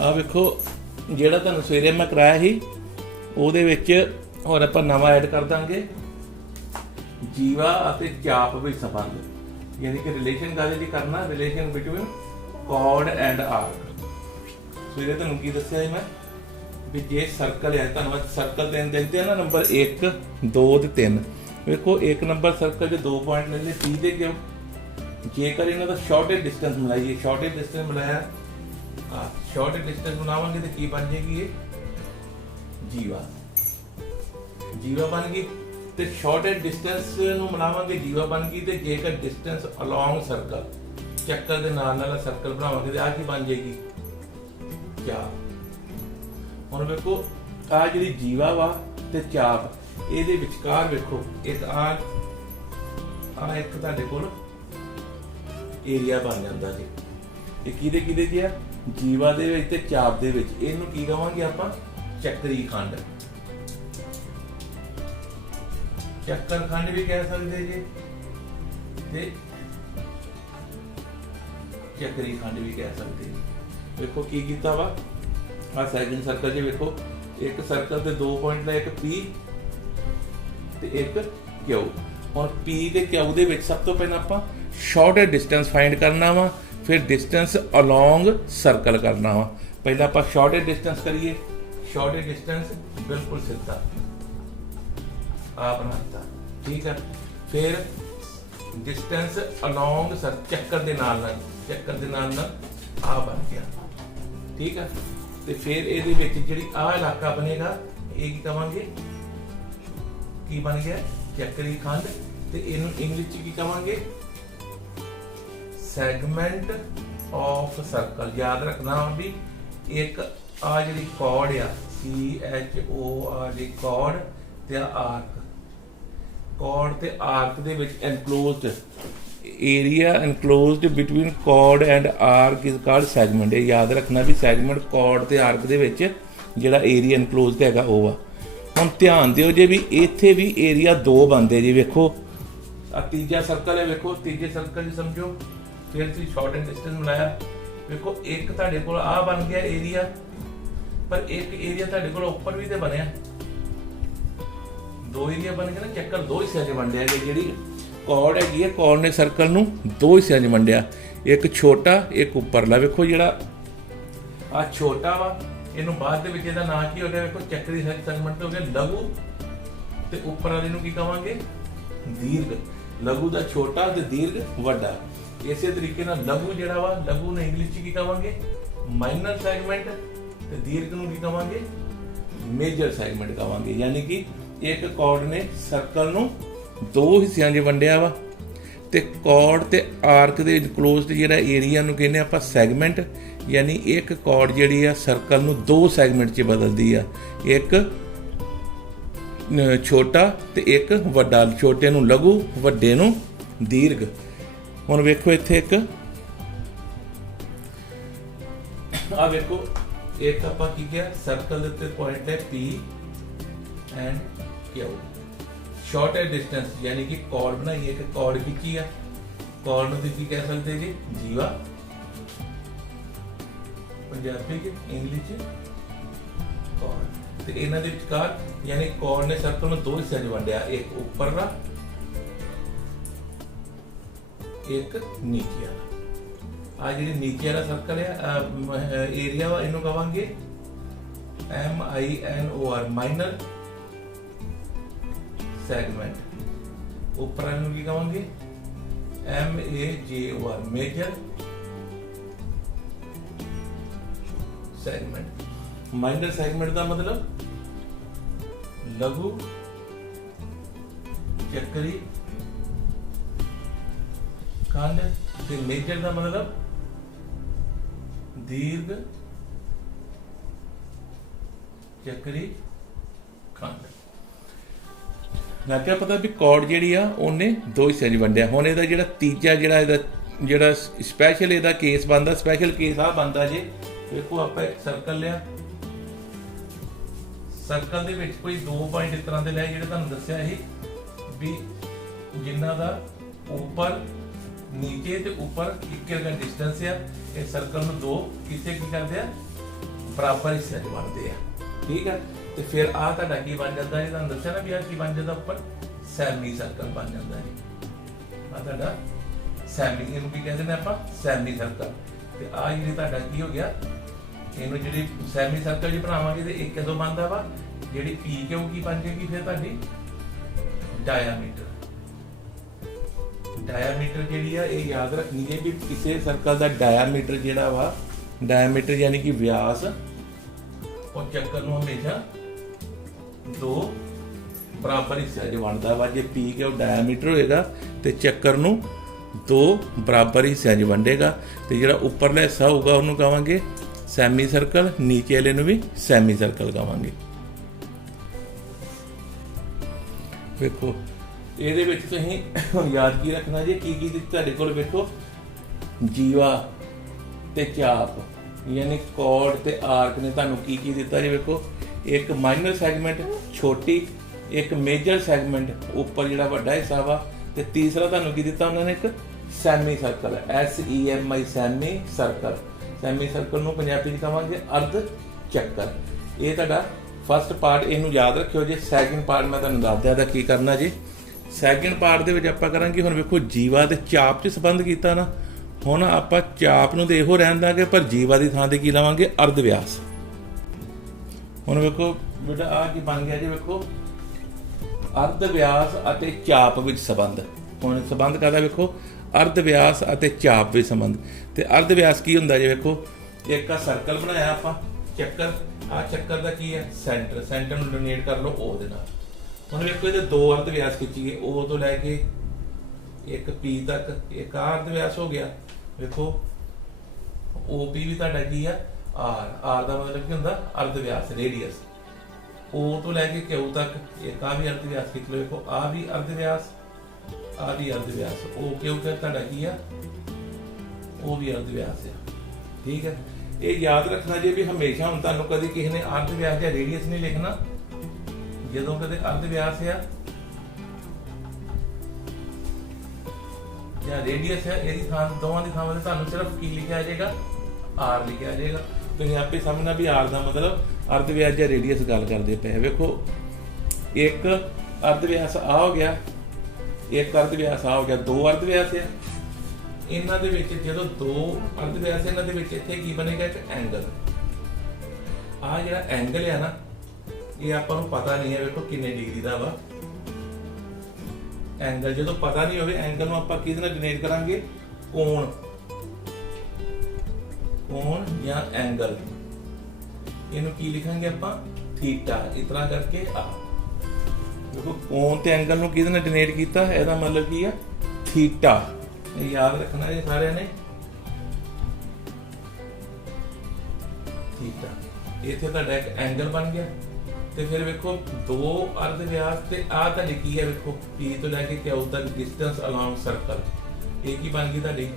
ਆ ਵੇਖੋ ਜਿਹੜਾ ਤੁਹਾਨੂੰ ਸਵੇਰੇ ਮੈਂ ਕਰਾਇਆ ਸੀ ਉਹਦੇ ਵਿੱਚ ਹੋਰ ਆਪਾਂ ਨਵਾਂ ਐਡ ਕਰ ਦਾਂਗੇ ਜੀਵਾ ਅਤੇ ਚਾਪ ਵਿੱਚ ਸੰਬੰਧ, ਯਾਨੀ ਕਿ ਰਿਲੇਸ਼ਨ ਕਾਹਦੇ ਲਈ ਕਰਨਾ, ਰਿਲੇਸ਼ਨ ਬਿਟਵੀਨ ਕੌਰਡ ਐਂਡ ਆਰਕ। ਸਵੇਰੇ ਤੁਹਾਨੂੰ ਕੀ ਦੱਸਿਆ ਸੀ ਮੈਂ ਵੀ ਜੇ ਸਰਕਲ ਹੈ, ਤੁਹਾਨੂੰ ਸਰਕਲ ਤਿੰਨ ਦੇਖਦੇ ਆ ਨਾ, ਨੰਬਰ 1 2 ਤੇ 3। ਵੇਖੋ 1 ਨੰਬਰ ਸਰਕਲ 'ਚ 2 ਪੁਆਇੰਟ ਲੈ ਲਏ, P ਦੇ ਕਿਉਂ, ਜੇਕਰ ਇਹਨਾਂ ਦਾ ਸ਼ਾਰਟੇਜ ਡਿਸਟੈਂਸ ਮਿਲਾਈਏ, ਸ਼ਾਰਟੇਜ ਡਿਸਟੈਂਸ ਮਿਲਾਇਆ ਸ਼ਾਰਟੇਜ ਡਿਸਟੈਂਸ ਬਣਾਵਾਂਗੇ ਤੇ ਕੀ ਬਣ ਜਾਏਗੀ, ਇਹ ਜੀਵਾ, ਜੀਵਾ ਬਣ ਗਈ। ਤੇ ਸ਼ਾਰਟੇਜ ਡਿਸਟੈਂਸ ਨੂੰ ਮਿਲਾਵਾਂਗੇ, ਜੀਵਾ ਬਣ ਗਈ। ਤੇ ਜੇਕਰ ਡਿਸਟੈਂਸ ਅਲੋਂਗ ਸਰਕਲ, ਚੱਕਰ ਦੇ ਨਾਲ ਨਾਲ ਸਰਕਲ ਬਣਾਵਾਂਗੇ ਤੇ ਆ ਕੀ ਬਣ ਜਾਏਗੀ, ਚਾਪ। ਹੁਣ ਵੇਖੋ ਆ ਜਿਹੜੀ ਜੀਵਾ ਵਾ ਤੇ ਚਾਪ, ਇਹਦੇ ਵਿਚਕਾਰ ਵੇਖੋ ਇੱਕ ਆ ਇੱਕ ਤੁਹਾਡੇ ਕੋਲ ਏਰੀਆ ਬਣ ਜਾਂਦਾ ਜੀ। ਇਹ ਕਿਹਦੇ ਕਿਹਦੇ 'ਚ ਆ, ਜੀਵਾ ਦੇ ਵਿੱਚ ਤੇ ਚਾਪ ਦੇ ਵਿੱਚ। ਇਹਨੂੰ ਕੀ ਕਹਾਂਗੇ ਆਪਾਂ, ਚੱਕਰੀ ਖੰਡ, ਚੱਕਰ ਖੰਡ ਵੀ ਕਹਿ ਸਕਦੇ ਜੀ ਤੇ ਚੱਕਰੀ ਖੰਡ ਵੀ ਕਹਿ ਸਕਦੇ ਜੀ। ਵੇਖੋ ਕੀ ਕੀਤਾ ਵਾ, ਆ ਸੈਕਿੰਡ ਸਰਕਲ 'ਚ ਵੇਖੋ ਇੱਕ ਸਰਕਲ ਤੇ 2 ਪੁਆਇੰਟ ਦਾ, ਇੱਕ P ਤੇ ਇੱਕ Q। ਹੁਣ P ਤੇ Q ਦੇ ਵਿੱਚ ਸਭ ਤੋਂ ਪਹਿਲਾਂ ਆਪਾਂ ਸ਼ਾਰਟੇਜ ਡਿਸਟੈਂਸ ਫਾਈਂਡ ਕਰਨਾ ਵਾ, ਫਿਰ ਡਿਸਟੈਂਸ ਅਲੋਂਗ ਸਰਕਲ ਕਰਨਾ ਵਾ। ਪਹਿਲਾਂ ਆਪਾਂ ਸ਼ਾਰਟੇਜ ਡਿਸਟੈਂਸ ਕਰੀਏ। ਸ਼ਾਰਟੇਜ ਡਿਸਟੈਂਸ ਬਿਲਕੁਲ ਸਿੱਧਾ ਆ ਬਣਾਤਾ, ਠੀਕ ਹੈ। ਫਿਰ ਡਿਸਟੈਂਸ ਅਲੋਂਗ ਚੱਕਰ ਦੇ ਨਾਲ ਨਾਲ, ਚੱਕਰ ਦੇ ਨਾਲ ਨਾਲ ਆ ਬਣ ਗਿਆ, ਠੀਕ ਹੈ। ਤੇ ਫਿਰ ਇਹਦੇ ਵਿੱਚ ਜਿਹੜੀ ਆ ਇਲਾਕਾ ਬਣੇਗਾ ਇਹ ਕੀ ਕਵਾਂਗੇ, ਕੀ ਬਣ ਗਿਆ, ਚੱਕਰੀ ਖੰਡ। ਤੇ ਇਹਨੂੰ ਇੰਗਲਿਸ਼ ਚ ਕੀ ਕਵਾਂਗੇ, ਸੈਗਮੈਂਟ ਆਫ ਸਰਕਲ। ਯਾਦ ਰੱਖਣਾ ਵੀ ਇੱਕ ਆ ਜਿਹੜੀ ਕੌਰਡ ਆ, CHORD ਦੀ ਕੌਰਡ ਤੇ ਆਰਕ, ਕੌਰਡ ਤੇ ਆਰਕ ਦੇ ਵਿੱਚ enclosed area, enclosed between chord and arc is called segment. ਇਹ ਯਾਦ ਰੱਖਣਾ ਵੀ ਸੈਗਮੈਂਟ ਕੌਰਡ ਤੇ ਆਰਕ ਦੇ ਵਿੱਚ ਜਿਹੜਾ ਏਰੀਆ ਐਨਕਲੋਜ਼ਡ ਹੈਗਾ ਉਹ ਆ। ਹੁਣ ਧਿਆਨ ਦਿਓ ਜੇ ਵੀ ਇੱਥੇ ਵੀ ਏਰੀਆ 2 ਬਣਦੇ ਜੀ। ਵੇਖੋ ਆ ਤੀਜਾ ਸਰਕਲ ਹੈ, ਵੇਖੋ ਤੀਜੇ ਸਰਕਲ ਦੀ ਸਮਝੋ, ਫਿਰ ਤੁਸੀਂ ਸ਼ਾਰਟੇਜ ਡਿਸਟੈਂਸ ਮਿਲਾਇਆ। ਵੇਖੋ ਇੱਕ ਤੁਹਾਡੇ ਕੋਲ ਆ ਬਣ ਗਿਆ ਏਰੀਆ, ਪਰ ਇੱਕ ਏਰੀਆ ਤੁਹਾਡੇ ਕੋਲ ਉੱਪਰ ਵੀ ਤੇ ਬਣਿਆ, 2 ਏਰੀਆ ਬਣ ਗਏ ਨਾ, ਚੱਕਰ 2 ਹਿੱਸਿਆਂ 'ਚ ਵੰਡਿਆ। ਜਿਹੜੀ ਕੌਰਡ ਹੈਗੀ ਹੈ, ਕੌਰਡ ਨੇ ਸਰਕਲ ਨੂੰ 2 ਹਿੱਸਿਆਂ 'ਚ ਵੰਡਿਆ, ਇੱਕ ਛੋਟਾ ਇੱਕ ਉੱਪਰਲਾ। ਵੇਖੋ ਜਿਹੜਾ ਆ ਛੋਟਾ ਵਾ, ਇਹਨੂੰ ਬਾਅਦ ਦੇ ਵਿੱਚ ਇਹਦਾ ਨਾਂ ਕੀ ਹੋ ਗਿਆ, ਵੇਖੋ ਚੱਕਰੀ ਸੈਗਮੈਂਟ ਹੋ ਗਿਆ ਲਘੂ, ਤੇ ਉੱਪਰ ਵਾਲੇ ਨੂੰ ਕੀ ਕਵਾਂਗੇ, ਦੀਰਘ। ਲਘੂ ਦਾ ਛੋਟਾ ਤੇ ਦੀਰਘ ਵੱਡਾ। ਇਸੇ ਤਰੀਕੇ ਨਾਲ ਲਘੂ ਜਿਹੜਾ ਵਾ, ਲਘੂ ਨੂੰ ਇੰਗਲਿਸ਼ 'ਚ ਕੀ ਕਵਾਂਗੇ, ਮਾਈਨਰ ਸੈਗਮੈਂਟ, ਤੇ ਦੀਰਘ ਨੂੰ ਕੀ ਕਵਾਂਗੇ, ਮੇਜਰ ਸੈਗਮੈਂਟ ਕਵਾਂਗੇ। ਯਾਨੀ ਕਿ ਇੱਕ ਕੌਰਡ ਨੇ ਸਰਕਲ ਨੂੰ 2 ਹਿੱਸਿਆਂ 'ਚ ਵੰਡਿਆ ਵਾ, ਤੇ ਕੌਰਡ ਤੇ ਆਰਕ ਦੇ ਇਨਕਲੋਜ਼ਡ ਜਿਹੜਾ ਏਰੀਆ ਨੂੰ ਕਹਿੰਦੇ ਆਪਾਂ ਸੈਗਮੈਂਟ। ਯਾਨੀ ਇੱਕ ਕੌਰਡ ਜਿਹੜੀ ਆ ਸਰਕਲ ਨੂੰ 2 ਸੈਗਮੈਂਟ 'ਚ ਬਦਲਦੀ ਆ, ਇੱਕ ਛੋਟਾ ਤੇ ਇੱਕ ਵੱਡਾ। ਛੋਟੇ ਨੂੰ ਲਘੂ, ਵੱਡੇ ਨੂੰ ਦੀਰਘ। ਹੁਣ ਵੇਖੋ ਇੱਥੇ ਇੱਕ ਆ ਵੇਖੋ, ਇੱਕ ਆਪਾਂ ਕੀ ਕਿਹਾ, ਸਰਕਲ ਦੇ ਉੱਤੇ ਪੁਆਇੰਟ ਹੈ P and Q। Shortage distance ਯਾਨੀ ਕਿ ਕੌਰਡ ਬਣਾਈ, ਇੱਕ ਕੌਰਡ ਖਿੱਚੀ ਆ, ਕੌਰਡ ਨੂੰ ਤੁਸੀਂ ਕੀ ਕਹਿ ਸਕਦੇ ਜੀ, ਜੀਵਾ, ਪੰਜਾਬੀ ਚ, ਇੰਗਲਿਸ਼ ਚ ਕੌਰਡ। ਤੇ ਇਹਨਾਂ ਦੇ ਵਿਚਕਾਰ ਯਾਨੀ ਕੌਰਡ ਨੇ ਸਰਕਲ ਨੂੰ 2 ਹਿੱਸਿਆਂ 'ਚ ਵੰਡਿਆ, ਇੱਕ ਉੱਪਰਲਾ ਇੱਕ ਨੀਚੇ ਵਾਲਾ। ਆ ਜਿਹੜੀ ਨੀਚੇ ਵਾਲਾ ਸਰਕਲ ਹੈ ਏਰੀਆ ਵਾ, ਇਹਨੂੰ ਕਵਾਂਗੇ MINOR ਮਾਈਨਰ ਸੈਗਮੈਂਟ। ਉੱਪਰ ਵਾਲੇ ਨੂੰ ਕੀ ਕਵਾਂਗੇ, MAJOR major segment. Minor segment ਦਾ ਮਤਲਬ ਲਘੂ, ਚੱਕਰੀ ਖੰਡ, ਤੇ ਮੇਜਰ ਦਾ ਮਤਲਬ ਦੀਰਘ, ਚੱਕਰੀ ਖੰਡ। ਲੱਗਿਆ ਪਤਾ ਵੀ ਕੌਰਡ ਜਿਹੜੀ ਆ ਉਹਨੇ 2 ਹਿੱਸਿਆਂ 'ਚ ਵੰਡਿਆ। ਹੁਣ ਇਹਦਾ ਜਿਹੜਾ ਤੀਜਾ ਜਿਹੜਾ ਸਪੈਸ਼ਲ ਇਹਦਾ ਕੇਸ ਬਣਦਾ, ਸਪੈਸ਼ਲ ਕੇਸ ਆ ਬਣਦਾ ਜੇ। ਵੇਖੋ ਆਪਾਂ ਇੱਕ ਸਰਕਲ ਲਿਆ, ਸਰਕਲ ਦੇ ਵਿੱਚ ਕੋਈ 2 ਪੁਆਇੰਟ ਇਸ ਤਰ੍ਹਾਂ ਦੇ ਲਏ ਜਿਹੜੇ ਤੁਹਾਨੂੰ ਦੱਸਿਆ ਸੀ ਵੀ ਜਿਨ੍ਹਾਂ ਦਾ ਉੱਪਰ नीचे ते ऊपर 1 डिस्टेंस है। इस सर्कल में 2 किसे की करते हैं ਬਰਾਬਰ ਹਿੱਸਿਆਂ 'ਚ ਵੰਡਦੇ ਆ। ਠੀਕ ਹੈ, ਤੇ ਫਿਰ ਆਹ ਤੁਹਾਡਾ ਕੀ ਬਣ ਜਾਂਦਾ, ਇਹ ਤੁਹਾਨੂੰ ਦੱਸਿਆ ਨਾ ਵੀ ਆਹ ਕੀ ਬਣ ਜਾਂਦਾ, ਉੱਪਰ ਸੈਮੀ ਸਰਕਲ ਬਣ ਜਾਂਦਾ ਹੈ। ਆਹ ਤੁਹਾਡਾ ਸੈਮੀ, ਇਹਨੂੰ ਕੀ ਕਹਿੰਦੇ ਨੇ ਆਪਾਂ, ਸੈਮੀ ਸਰਕਲ। ਤੇ ਆਹ ਜਿਹੜੀ ਤੁਹਾਡਾ ਕੀ ਹੋ ਗਿਆ, ਇਹਨੂੰ ਜਿਹੜੀ ਸੈਮੀ ਸਰਕਲ ਜੀ ਬਣਾਵਾਂਗੇ ਤੇ ਇਹ ਕਦੋਂ ਬਣਦਾ ਵਾ, ਜਿਹੜੀ ਪੀ ਕਿਊ ਕੀ ਬਣ ਜਾਏਗੀ ਫਿਰ ਤੁਹਾਡੀ ਡਾਇਆਮੀਟਰ। ਡਾਇਆਮੀਟਰ ਜਿਹੜੀ ਆ ਇਹ ਯਾਦ ਰੱਖਣੀ ਹੈ ਵੀ ਕਿਸੇ ਸਰਕਲ ਦਾ ਡਾਇਆਮੀਟਰ ਜਿਹੜਾ ਵਾ, ਡਾਇਆਮੀਟਰ ਯਾਨੀ ਕਿ ਵਿਆਸ, ਉਹ ਚੱਕਰ ਨੂੰ ਹਮੇਸ਼ਾ ਦੋ ਬਰਾਬਰ ਹਿੱਸਿਆਂ 'ਚ ਵੰਡਦਾ ਵਾ। ਜੇ ਪੀ ਕਿਊ ਡਾਇਆਮੀਟਰ ਹੋਏਗਾ ਤੇ ਚੱਕਰ ਨੂੰ ਦੋ ਬਰਾਬਰ ਹਿੱਸਿਆਂ 'ਚ ਵੰਡੇਗਾ। ਤੇ ਜਿਹੜਾ ਉੱਪਰਲਾ ਹਿੱਸਾ ਹੋਊਗਾ ਉਹਨੂੰ ਕਹਾਂਗੇ ਸੈਮੀ ਸਰਕਲ, ਨੀਚੇ ਵਾਲੇ ਨੂੰ ਵੀ ਸੈਮੀ ਸਰਕਲ ਕਹਾਂਗੇ। ਵੇਖੋ ਇਹਦੇ ਵਿੱਚ ਤੁਸੀਂ ਯਾਦ ਕੀ ਰੱਖਣਾ ਜੀ, ਕੀ ਤੁਹਾਡੇ ਕੋਲ ਵੇਖੋ ਜੀਵਾ ਤੇ ਚਾਪ ਯਾਨੀ ਕੋਡ ਤੇ ਆਰਕ ਨੇ ਤੁਹਾਨੂੰ ਕੀ ਦਿੱਤਾ ਜੀ। ਵੇਖੋ ਇੱਕ ਮਾਈਨਰ ਸੈਗਮੈਂਟ ਛੋਟੀ, ਇੱਕ ਮੇਜਰ ਸੈਗਮੈਂਟ ਉੱਪਰ ਜਿਹੜਾ ਵੱਡਾ ਹਿੱਸਾ ਵਾ, ਤੇ ਤੀਸਰਾ ਤੁਹਾਨੂੰ ਕੀ ਦਿੱਤਾ ਉਹਨਾਂ ਨੇ, ਇੱਕ semi circle, SEMI semi circle. Semi circle ਨੂੰ ਪੰਜਾਬੀ 'ਚ ਕਹਾਂਗੇ ਅਰਧ ਚੱਕਰ। ਇਹ ਤੁਹਾਡਾ ਫਸਟ ਪਾਰਟ, ਇਹਨੂੰ ਯਾਦ ਰੱਖਿਓ ਜੀ। ਸੈਕਿੰਡ ਪਾਰਟ ਮੈਂ ਤੁਹਾਨੂੰ ਦੱਸ ਦਿਆਂ ਦਾ ਕੀ ਕਰਨਾ ਜੀ। ਸੈਕਿੰਡ ਪਾਰਟ ਦੇ ਵਿੱਚ ਆਪਾਂ ਕਰਾਂਗੇ, ਹੁਣ ਵੇਖੋ ਜੀਵਾ ਤੇ ਚਾਪ 'ਚ ਸੰਬੰਧ ਕੀਤਾ ਨਾ, ਹੁਣ ਆਪਾਂ ਚਾਪ ਨੂੰ ਤੇ ਇਹੋ ਰਹਿਣ ਦਾਂਗੇ, ਪਰ ਜੀਵਾ ਦੀ ਥਾਂ ਤੇ ਕੀ ਲਵਾਂਗੇ, ਅਰਧ ਵਿਆਸ। ਹੁਣ ਵੇਖੋ ਬੇਟਾ ਆਹ ਕੀ ਬਣ ਗਿਆ ਜੀ, ਵੇਖੋ ਅਰਧ ਵਿਆਸ ਅਤੇ ਚਾਪ ਵਿੱਚ ਸੰਬੰਧ। ਹੁਣ ਸੰਬੰਧ ਕਾਹਦਾ, ਵੇਖੋ ਅਰਧ ਵਿਆਸ ਅਤੇ ਚਾਪ ਵਿੱਚ ਸੰਬੰਧ। ਤੇ ਅਰਧ ਵਿਆਸ ਕੀ ਹੁੰਦਾ ਜੀ, ਵੇਖੋ ਇੱਕ ਆ ਸਰਕਲ ਬਣਾਇਆ ਆਪਾਂ, ਚੱਕਰ, ਆ ਚੱਕਰ ਦਾ ਕੀ ਹੈ, ਸੈਂਟਰ, ਸੈਂਟਰ ਨੂੰ ਡੋਨੇਟ ਕਰ ਲਓ O ਦੇ ਨਾਲ। ਹੁਣ ਵੇਖੋ ਇਹਦੇ ਦੋ ਅਰਧ ਵਿਆਸ ਖਿੱਚੀਏ, O ਤੋਂ ਲੈ ਕੇ ਇੱਕ P ਤੱਕ, ਇੱਕ ਆ ਅਰਧ ਵਿਆਸ ਹੋ ਗਿਆ। ਵੇਖੋ OP ਵੀ ਤੁਹਾਡਾ ਕੀ ਆ, R ਦਾ ਮਤਲਬ ਕੀ ਹੁੰਦਾ, ਅਰਧ ਵਿਆਸ, ਰੇਡੀਅਸ। O ਤੋਂ ਲੈ ਕੇ Q ਤੱਕ ਇੱਕ ਆ ਵੀ ਅਰਧ ਵਿਆਸ ਖਿੱਚ ਲਓ। ਵੇਖੋ ਆ ਵੀ ਅਰਧ ਵਿਆਸ, ਆ ਵੀ ਅਰਧ ਵਿਆਸ। OQ ਫਿਰ ਤੁਹਾਡਾ ਕੀ ਆ, ਉਹ ਵੀ ਅਰਧ ਵਿਆਸ ਆ। ਠੀਕ ਹੈ, ਇਹ ਯਾਦ ਰੱਖਣਾ ਜੀ ਵੀ ਹਮੇਸ਼ਾ ਹੁਣ ਤੁਹਾਨੂੰ ਕਦੇ ਕਿਸੇ ਨੇ ਅਰਧ ਵਿਆਸ ਜਾਂ ਰੇਡੀਅਸ ਨਹੀਂ ਲਿਖਣਾ। ਜਦੋਂ ਕਦੇ ਅਰਧ ਵਿਆਸ ਆ ਜਾਂ ਰੇਡੀਅਸ ਹੈ, ਇਹਦੀ ਥਾਂ ਦੋਵਾਂ ਦੀ ਥਾਂ ਤੇ ਤੁਹਾਨੂੰ ਸਿਰਫ ਕੀ ਲਿਖਿਆ ਜਾਏਗਾ, R ਲਿਖਿਆ ਜਾਏਗਾ। ਤੁਸੀਂ ਆਪੇ ਸਮਝਣਾ ਵੀ R ਦਾ ਮਤਲਬ ਅਰਧ ਵਿਆਸ ਜਾਂ ਰੇਡੀਅਸ ਗੱਲ ਕਰਦੇ ਪਏ। ਵੇਖੋ ਇੱਕ ਅਰਧ ਵਿਆਸ ਆ ਹੋ ਗਿਆ, ਇੱਕ ਅਰਧ ਵਿਆਸ ਆ ਹੋ ਗਿਆ, ਦੋ ਅਰਧ ਵਿਆਸ ਆ। ਇਹਨਾਂ ਦੇ ਵਿੱਚ ਜਦੋਂ ਦੋ ਅਰਧ ਵਿਆਸ, ਇਹਨਾਂ ਦੇ ਵਿੱਚ ਇੱਥੇ ਕੀ ਬਣੇਗਾ, ਇੱਕ ਐਂਗਲ। ਆ ਜਿਹੜਾ ਐਂਗਲ ਆ ਨਾ, ਇਹ ਆਪਾਂ ਨੂੰ ਪਤਾ ਨਹੀਂ ਹੈ ਵੇਖੋ ਕਿੰਨੇ ਡਿਗਰੀ ਦਾ ਵਾ ਐਂਗਲ। ਜਦੋਂ ਪਤਾ ਨਹੀਂ ਹੋਵੇ ਐਂਗਲ ਨੂੰ ਆਪਾਂ ਕਿਹਦੇ ਨਾਲ ਡਿਨੋਟ ਕਰਾਂਗੇ, ਕੋਣ, ਕੋਣ ਜਾਂ ਐਂਗਲ। ਇਹਨੂੰ ਕੀ ਲਿਖਾਂਗੇ ਆਪਾਂ, ਥੀਟਾ। ਇਸ ਤਰ੍ਹਾਂ ਕਰਕੇ ਆ ਦੇਖੋ ਕੋਣ ਤੇ ਐਂਗਲ ਨੂੰ ਕਿਹਦੇ ਨਾਲ ਡਿਨੋਟ ਕੀਤਾ, ਇਹਦਾ ਮਤਲਬ ਕੀ ਆ, ਥੀਟਾ। ਇਹ ਯਾਦ ਰੱਖਣਾ ਇਹ ਸਾਰਿਆਂ ਨੇ, ਥੀਟਾ। ਇੱਥੇ ਤੁਹਾਡਾ ਇੱਕ ਐਂਗਲ ਬਣ ਗਿਆ। ਤੇ ਫਿਰ ਵੇਖੋ ਦੋ ਅਰਧ ਵਿਆਸ ਤੇ ਆ ਤੁਹਾਡੀ ਕੀ ਹੈ, ਵੇਖੋ P ਤੋਂ ਲੈ ਕੇ Q ਤੱਕ ਡਿਸਟੈਂਸ ਅਲੋਂਗ ਸਰਕਲ। ਇਹ ਕੀ ਬਣ ਗਈ ਤੁਹਾਡੀ,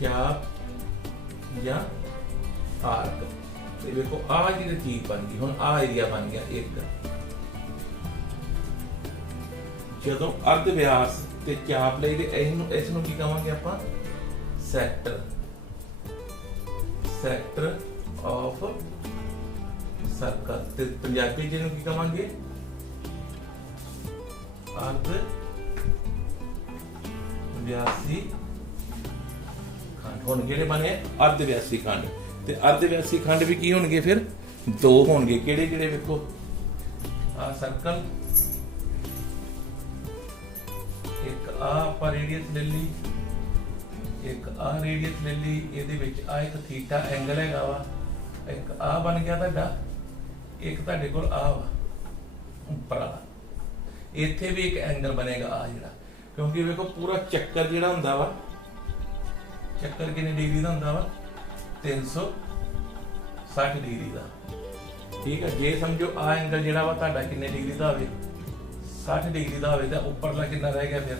ਚਾਪ ਜਾਂ ਆਰਕ। ਤੇ ਵੇਖੋ ਆ ਜਿਹੜੀ ਚੀਜ਼ ਬਣ ਗਈ, ਹੁਣ ਆ ਏਰੀਆ ਬਣ ਗਿਆ ਇੱਕ। ਜਦੋਂ ਅਰਧ ਵਿਆਸ ਤੇ ਚਾਪ ਲਈ ਤੇ ਇਸ ਨੂੰ ਕੀ ਕਹਾਂਗੇ ਆਪਾਂ, ਸੈਕਟਰ, ਸੈਕਟਰ ਆਫ ਸਰਕਲ। ਤੇ ਪੰਜਾਬੀ ਜਿਹਨੂੰ ਕੀ ਕਹਾਂਗੇ, ਅਰਧ ਵਿਆਸੀ ਖੰਡ। ਹੁਣ ਜਿਹੜੇ ਬਣੇ ਅਰਧ ਵਿਆਸੀ ਖੰਡ, ਤੇ ਅਰਧ ਵਿਆਸੀ ਖੰਡ ਵੀ ਕੀ ਹੋਣਗੇ, ਫਿਰ ਦੋ ਹੋਣਗੇ। ਕਿਹੜੇ ਕਿਹੜੇ, ਵੇਖੋ ਆ ਸਰਕਲ, ਇੱਕ ਆ ਆਪਾਂ ਰੇਡੀਅਸ ਲੈ ਲਈ, ਇੱਕ ਆ ਰੇਡੀਅਸ ਲੈ ਲਈ। ਇਹਦੇ ਵਿੱਚ ਆ ਇੱਕ ਥੀਟਾ ਐਂਗਲ ਹੈਗਾ ਵਾ, ਇੱਕ ਆ ਬਣ ਗਿਆ ਤੁਹਾਡਾ, ਇੱਕ ਤੁਹਾਡੇ ਕੋਲ ਆ ਵਾ ਉੱਪਰ ਵਾਲਾ। ਇੱਥੇ ਵੀ ਇੱਕ ਐਂਗਲ ਬਣੇਗਾ ਆ ਜਿਹੜਾ, ਕਿਉਂਕਿ ਵੇਖੋ ਪੂਰਾ ਚੱਕਰ ਜਿਹੜਾ ਹੁੰਦਾ ਵਾ, ਚੱਕਰ ਕਿੰਨੇ ਡਿਗਰੀ ਦਾ ਹੁੰਦਾ ਵਾ, 360 ਡਿਗਰੀ ਦਾ। ਠੀਕ ਹੈ, ਜੇ ਸਮਝੋ ਆ ਐਂਗਲ ਜਿਹੜਾ ਵਾ ਤੁਹਾਡਾ ਕਿੰਨੇ ਡਿਗਰੀ ਦਾ ਹੋਵੇ, 60 ਡਿਗਰੀ ਦਾ ਹੋਵੇ, ਤਾਂ ਉੱਪਰਲਾ ਕਿੰਨਾ ਰਹਿ ਗਿਆ ਫਿਰ,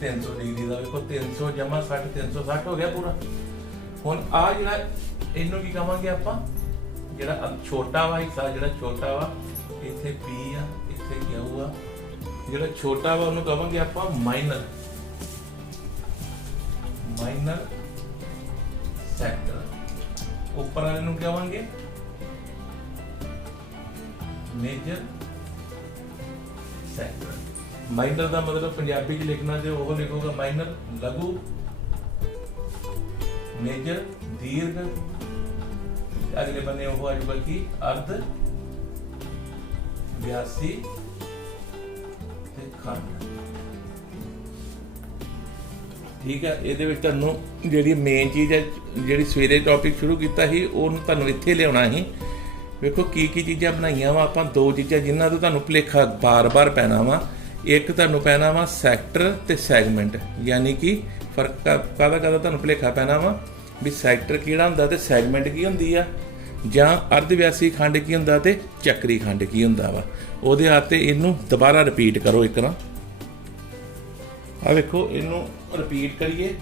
300 ਡਿਗਰੀ ਦਾ। ਵੇਖੋ 300 ਜਮਾ 60, 360 ਹੋ ਗਿਆ ਪੂਰਾ। ਹੁਣ ਆ ਜਿਹੜਾ ਇਹਨੂੰ ਕੀ ਕਹਾਂਗੇ ਆਪਾਂ, ਜਿਹੜਾ ਛੋਟਾ ਵਾ ਹਿੱਸਾ, ਜਿਹੜਾ ਛੋਟਾ ਵਾ, ਇੱਥੇ P ਆ, ਇੱਥੇ Q ਆ, ਜਿਹੜਾ ਛੋਟਾ ਵਾ ਉਹਨੂੰ ਕਹਾਂਗੇ ਆਪਾਂ ਮਾਈਨਰ, ਮਾਈਨਰ ਸੈਕਟਰ। ਉੱਪਰ ਵਾਲੇ ਨੂੰ ਕਹਾਂਗੇ ਮੇਜਰ ਸੈਕਟਰ। ਮਾਈਨਰ ਦਾ ਮਤਲਬ ਪੰਜਾਬੀ ਚ ਲਿਖਣਾ ਤੇ ਉਹ ਲਿਖੋਗਾ ਮਾਈਨਰ ਲਘੂ, ਮੇਜਰ ਦੀਰਘ, ਅਗਲੇ ਬੰਨੇ ਉਹ ਆ ਜਾਊਗਾ ਕਿ ਅਰਧ ਵਿਆਸੀ ਤੇ ਖੰਡ। ਠੀਕ ਹੈ, ਇਹਦੇ ਵਿੱਚ ਤੁਹਾਨੂੰ ਜਿਹੜੀ ਮੇਨ ਚੀਜ਼ ਹੈ, ਜਿਹੜੀ ਸਵੇਰੇ ਟੌਪਿਕ ਸ਼ੁਰੂ ਕੀਤਾ ਸੀ ਉਹਨੂੰ ਤੁਹਾਨੂੰ ਇੱਥੇ ਲਿਆਉਣਾ ਸੀ। ਵੇਖੋ ਕੀ ਕੀ ਚੀਜ਼ਾਂ ਬਣਾਈਆਂ ਵਾ ਆਪਾਂ, ਦੋ ਚੀਜ਼ਾਂ ਜਿਨ੍ਹਾਂ ਤੋਂ ਤੁਹਾਨੂੰ ਭੁਲੇਖਾ ਬਾਰ-ਬਾਰ ਪੈਣਾ ਵਾ। ਇੱਕ ਤੁਹਾਨੂੰ ਪੈਣਾ ਵਾ ਸੈਕਟਰ ਤੇ ਸੈਗਮੈਂਟ, ਯਾਨੀ ਕਿ ਫਰਕ ਕਾਹਦਾ ਤੁਹਾਨੂੰ ਭੁਲੇਖਾ ਪੈਣਾ ਵਾ ਵੀ ਸੈਕਟਰ ਕਿਹੜਾ ਹੁੰਦਾ ਤੇ ਸੈਗਮੈਂਟ ਕੀ ਹੁੰਦੀ ਆ, ਜਾਂ ਅਰਧ ਵਿਆਸੀ ਖੰਡ ਕੀ ਹੁੰਦਾ ਤੇ ਚੱਕਰੀ ਖੰਡ ਕੀ ਹੁੰਦਾ ਵਾ। ਉਹਦੇ ਹੱਥ ਇਹਨੂੰ ਦੁਬਾਰਾ ਰਿਪੀਟ ਕਰੋ ਇੱਕ ਨਾ। ਆ ਵੇਖੋ ਇਹਨੂੰ ਰਿਪੀਟ ਕਰੀਏ,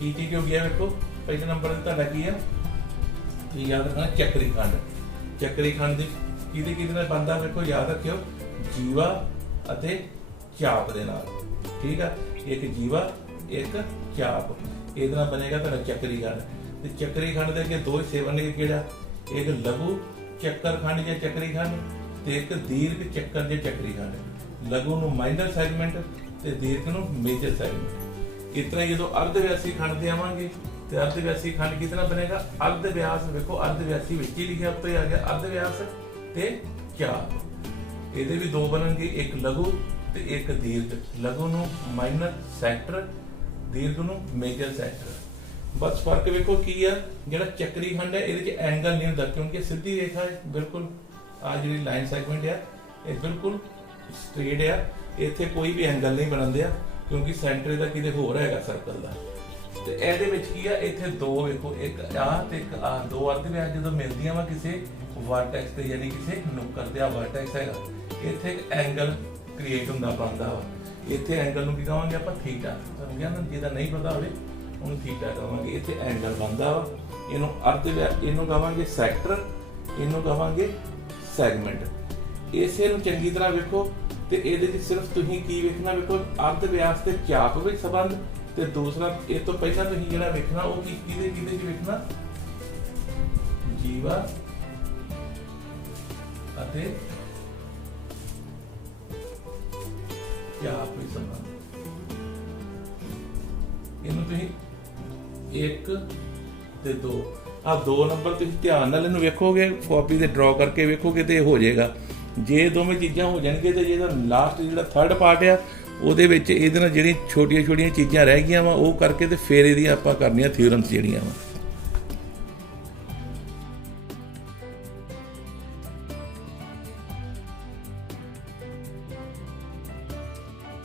ਕੀ ਚੀਜ਼ ਹੋ ਗਿਆ। ਵੇਖੋ ਪਹਿਲੇ ਨੰਬਰ ਤੇ ਤੁਹਾਡਾ ਕੀ ਆ, ਤੁਸੀਂ ਯਾਦ ਰੱਖਣਾ ਚੱਕਰੀ ਖੰਡ। ਚੱਕਰੀ ਖੰਡ ਦੀ ਕਿਹਦੇ ਨਾਲ ਬਣਦਾ, ਵੇਖੋ ਯਾਦ ਰੱਖਿਓ, ਜੀਵਾ ਅਤੇ ਚਾਪ ਦੇ ਨਾਲ। ਠੀਕ ਆ, ਇੱਕ ਜੀਵਾ ਇੱਕ ਚਾਪ, ਇਹਦੇ ਨਾਲ ਬਣੇਗਾ ਤੁਹਾਡਾ ਚੱਕਰੀ ਖੰਡ। ਤੇ ਚੱਕਰੀ ਖੰਡ ਦੇ ਅੱਗੇ ਦੋ ਹਿੱਸੇ ਬਣਨਗੇ, ਕਿਹੜਾ, ਇੱਕ ਲਘੂ ਚੱਕਰ ਖੰਡ ਜਾਂ ਚੱਕਰੀ ਖੰਡ ਤੇ ਇੱਕ ਦੀਰਘ ਚੱਕਰ ਜਾਂ ਚੱਕਰੀ ਖੰਡ। ਲਘੂ ਨੂੰ ਮਾਈਨਰ ਸੈਗਮੈਂਟ ਤੇ ਦੀਰਘ ਨੂੰ ਮੇਜਰ ਸੈਗਮੈਂਟ। ਇਸ ਤਰ੍ਹਾਂ ਜਦੋਂ ਅਰਧ ਵਿਆਸੀ ਖੰਡ ਦੇ ਆਵਾਂਗੇ ਤੇ ਅਰਧ ਵਿਆਸੀ ਖੰਡ ਕਿਸ ਤਰ੍ਹਾਂ ਬਣੇਗਾ, ਅਰਧ ਵਿਆਸ, ਵੇਖੋ ਅਰਧ ਵਿਆਸੀ ਵਿੱਚ ਹੀ ਲਿਖਿਆ ਉੱਤੇ ਆ ਗਿਆ, ਅਰਧ ਵਿਆਸ ਤੇ ਚਾਪ। ਇਹਦੇ ਵੀ ਦੋ ਬਣਨਗੇ, ਇੱਕ ਲਘੂ ਤੇ ਇੱਕ ਦੀਰਘ। ਲਘੂ ਨੂੰ ਮਾਈਨਰ ਸੈਕਟਰ, ਦੀਰਘ ਨੂੰ ਮੇਜਰ ਸੈਕਟਰ। ਬਸ ਫਰਕ ਵੇਖੋ ਕੀ ਆ, ਜਿਹੜਾ ਚੱਕਰੀ ਖੰਡ ਹੈ ਇਹਦੇ ਚ ਐਂਗਲ ਨਹੀਂ ਹੁੰਦਾ, ਕਿਉਂਕਿ ਸਿੱਧੀ ਰੇਖਾ ਹੈ ਬਿਲਕੁਲ। ਆ ਜਿਹੜੀ ਲਾਈਨ ਸੈਗਮੈਂਟ ਆ ਇਹ ਬਿਲਕੁਲ ਸਟ੍ਰੇਟ ਆ, ਇੱਥੇ ਕੋਈ ਵੀ ਐਂਗਲ ਨਹੀਂ ਬਣਦੇ ਆ, ਕਿਉਂਕਿ ਸੈਂਟਰ ਇਹਦਾ ਕਿਤੇ ਹੋਰ ਹੈਗਾ ਸਰਕਲ ਦਾ। ਤੇ ਇਹਦੇ ਵਿੱਚ ਕੀ ਆ, ਇੱਥੇ ਦੋ ਵੇਖੋ, ਇੱਕ ਆ ਤੇ ਇੱਕ ਆ, ਦੋ ਅਰਧ ਵਿਆਸ ਜਦੋਂ ਮਿਲਦੀਆਂ ਵਾ ਕਿਸੇ ਵਰਟੈਕਸ ਤੇ, ਯਾਨੀ ਕਿਸੇ ਨੁੱਕਰ ਤੇ, ਆ ਵਰਟੈਕਸ ਹੈਗਾ, ਇੱਥੇ ਇੱਕ ਐਂਗਲ ਕ੍ਰੀਏਟ ਹੁੰਦਾ ਬਣਦਾ ਵਾ। ਇੱਥੇ ਐਂਗਲ ਨੂੰ ਕੀ ਕਹਾਂਗੇ ਆਪਾਂ, ਥੀਟਾ। ਤੁਹਾਨੂੰ ਕਿਹਾ ਨਾ, ਜਿਹਦਾ ਨਹੀਂ ਪਤਾ ਹੋਵੇ ਉਹਨੂੰ ਥੀਟਾ ਕਹਾਂਗੇ। ਇੱਥੇ ਐਂਗਲ ਬਣਦਾ ਵਾ, ਇਹਨੂੰ ਅਰਧ ਵਿਆਸ, ਇਹਨੂੰ ਕਹਾਂਗੇ ਸੈਕਟਰ, ਇਹਨੂੰ ਕਹਾਂਗੇ ਸੈਗਮੈਂਟ। ਇਸੇ ਨੂੰ ਚੰਗੀ ਤਰ੍ਹਾਂ ਵੇਖੋ ਤੇ ਇਹਦੇ ਵਿੱਚ ਸਿਰਫ ਤੁਸੀਂ ਕੀ ਵੇਖਣਾ, ਵੇਖੋ ਅਰਧ ਵਿਆਸ ਤੇ ਚਾਪ ਵਿੱਚ ਸੰਬੰਧ, ਤੇ ਦੂਸਰਾ ਇਹ ਤੋਂ ਪਹਿਲਾਂ ਤੁਸੀਂ ਜਿਹੜਾ ਵੇਖਣਾ ਉਹ ਕਿਹਦੇ ਚ ਵੇਖਣਾ, ਜੀਵਾ ਅਤੇ ਚਾਪ ਵਿੱਚ ਸੰਬੰਧ। ਇਹਨੂੰ ਤੁਸੀਂ 1 ਤੇ 2, ਆ 2 ਨੰਬਰ ਤੁਸੀਂ ਧਿਆਨ ਨਾਲ ਇਹਨੂੰ ਵੇਖੋਗੇ, ਕਾਪੀ ਤੇ ਡਰਾ ਕਰਕੇ ਵੇਖੋਗੇ ਤੇ ਹੋ ਜਾਏਗਾ। ਜੇ ਦੋਵੇਂ ਚੀਜ਼ਾਂ ਹੋ ਜਾਣਗੇ ਤੇ ਜਿਹੜਾ ਲਾਸਟ ਜਿਹੜਾ ਥਰਡ ਪਾਰਟ ਆ ਉਹਦੇ ਵਿੱਚ ਇਹਦੇ ਨਾਲ ਜਿਹੜੀਆਂ ਛੋਟੀਆਂ ਚੀਜ਼ਾਂ ਰਹਿ ਗਈਆਂ ਵਾ ਉਹ ਕਰਕੇ ਤੇ ਫਿਰ ਇਹਦੀਆਂ ਆਪਾਂ ਕਰਨੀਆਂ ਥਿਊਰਮਸ ਜਿਹੜੀਆਂ ਵਾ।